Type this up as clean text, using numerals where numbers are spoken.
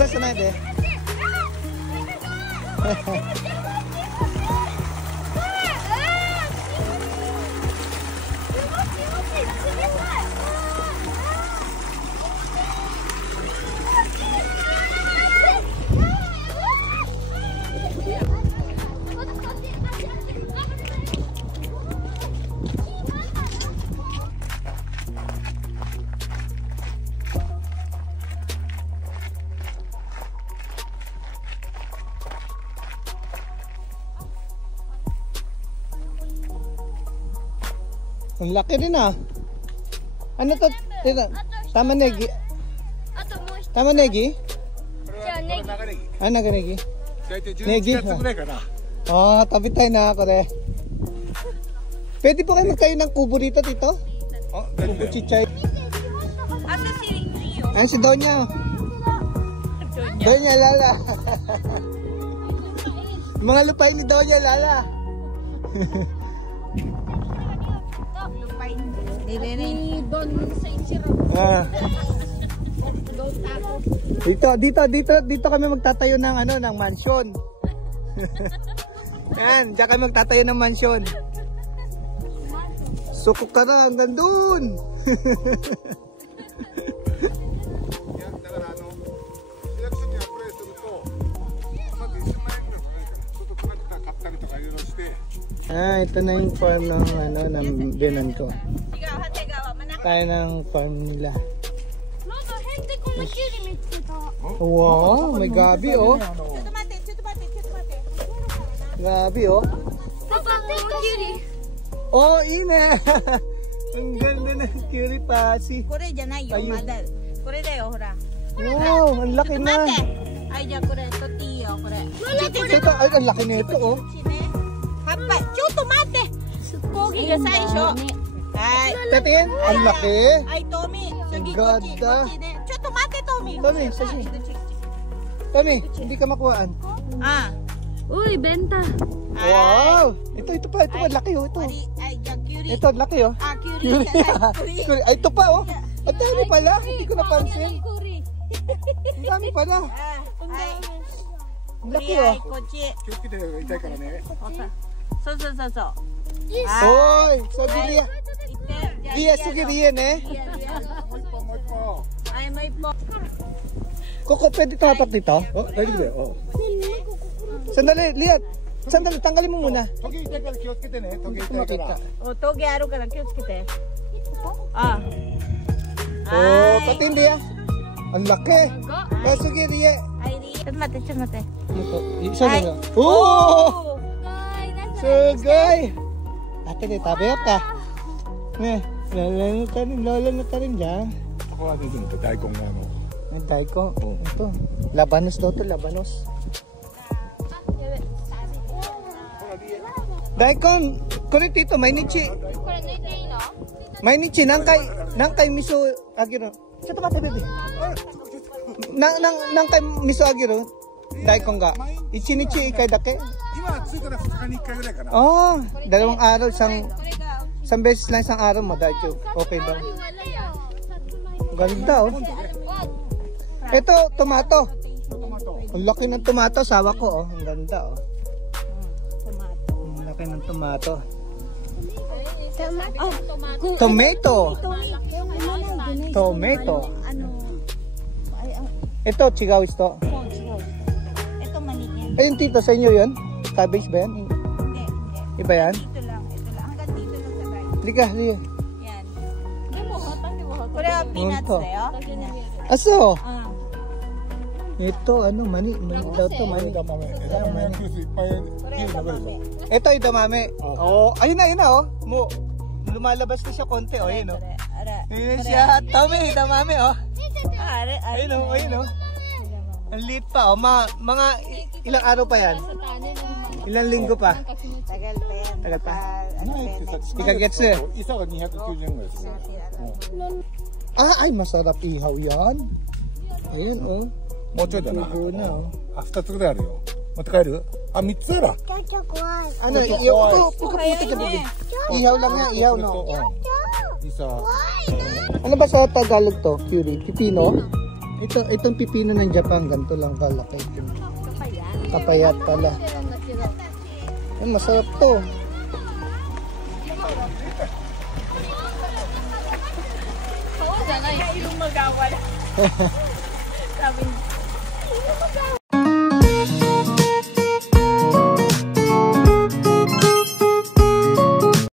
探さないで。Ang laki din ah. Ano to? Tamanegi. Tamanegi? Ah, naganegi. Negi. Ah, tabi tayo na ako rin. Pwede po kayo magkayo ng kubo dito, tito? Kubo chichay. Ano si Donya? Donya Lala. Mga lupay ni Donya Lala. Dito kami magtatayo ng ng mansion. Yan, diyan kami magtatayo ng mansion. Sukok ka na hanggang doon. Ah, ito na yung farm ng binan ko. Tayo ng farm nila. Wow, may gabi oh. Gabi oh. Oh, ina. Ang ganda ng kiripasi. Kore janai yo, madal. Kore da yo, hora. Wow, ang laki na. Ay, ja kore totiyo, kore. Ito, ay, ang laki nito oh. Hapa, chuto mate. Kogi ga saisho. Ay, tatin, ang laki. Ay, Tommy, sagi ganda. Chuto mate, Tommy. Tommy, sagi. Tommy, hindi ka makuhaan. Ah. Uy, benta. Wow! Ito pa, laki oh, ito. Ay, curie. Ito, laki oh. Ah, curie. Ay, ito pa oh. Ang dami pala, hindi ko napansin. Ang dami pala. Ay. Ang laki oh. So. Oy, so Ria. Ria, sige Ria eh. Ay, may po. Koko, pwede tapat dito? Oh, pwede ba? Oh. Sandali, Liat. Sandali, tanggalin mo muna. Oh, toge aru kara kyutsukite. Ah. Oh, pati hindi ah. Ang laki. Oh, sige Ria. Ay, Ria. Mate. Isa na. Oh! Sugay! Ate, tabi ka. Lola na tarin dyan. Ako ano dun, daikong na ano. May daikong. Ito. Labanos daw ito, labanos. Daikong, kore tito, mainichi. Mainichi, nang kay miso agiro. Chotto mate, bebe. Nang kay miso agiro. Daikong ga. Ichinichi ikay dake. Oh, 2 araw, isang beses lang isang araw mo, dahil okay daw. Ganda oh. Ito, tomato. Ang laki ng tomato, sawa ko oh. Ang ganda oh. Ang laki ng tomato. Tomato. Ito, chigaw ito. Ito mani. Ayun tito, sa inyo yun? Cabbage ba yan? Hindi. Iba yan? Ito lang. Hanggang dito lang sa right. Lika. Yan. Kore peanuts dayo. Aso? Ah. Ito, mani daw to, mani. Ito, edamame. Oh, ayun na, oh. Lumalabas na siya konti, oh, ayun, oh. Ayun siya, Tommy, edamame, oh. Ayun, oh. Ang liit pa, oh. Mga ilang araw pa yan? Ilang linggo pa? Tagal pa. Ikagets na. Isa ga 290 yenですね。Ay, masarap ihaw yan. Ayun, oh. もうちょいだな。Tubo na, oh. 2つぐらいあるよ。持って帰る？あ、3つあら。 Ano, ihaw? Pukaputi ka din. Ihaw lang yan, ihaw, no? Isa. Ano ba sa Tagalog to? Curie? Pipino? Itong pipino ng Japan, ganito lang kalaki. Kapayat pala. Ay, masarap to. Ilong magawal. Sabi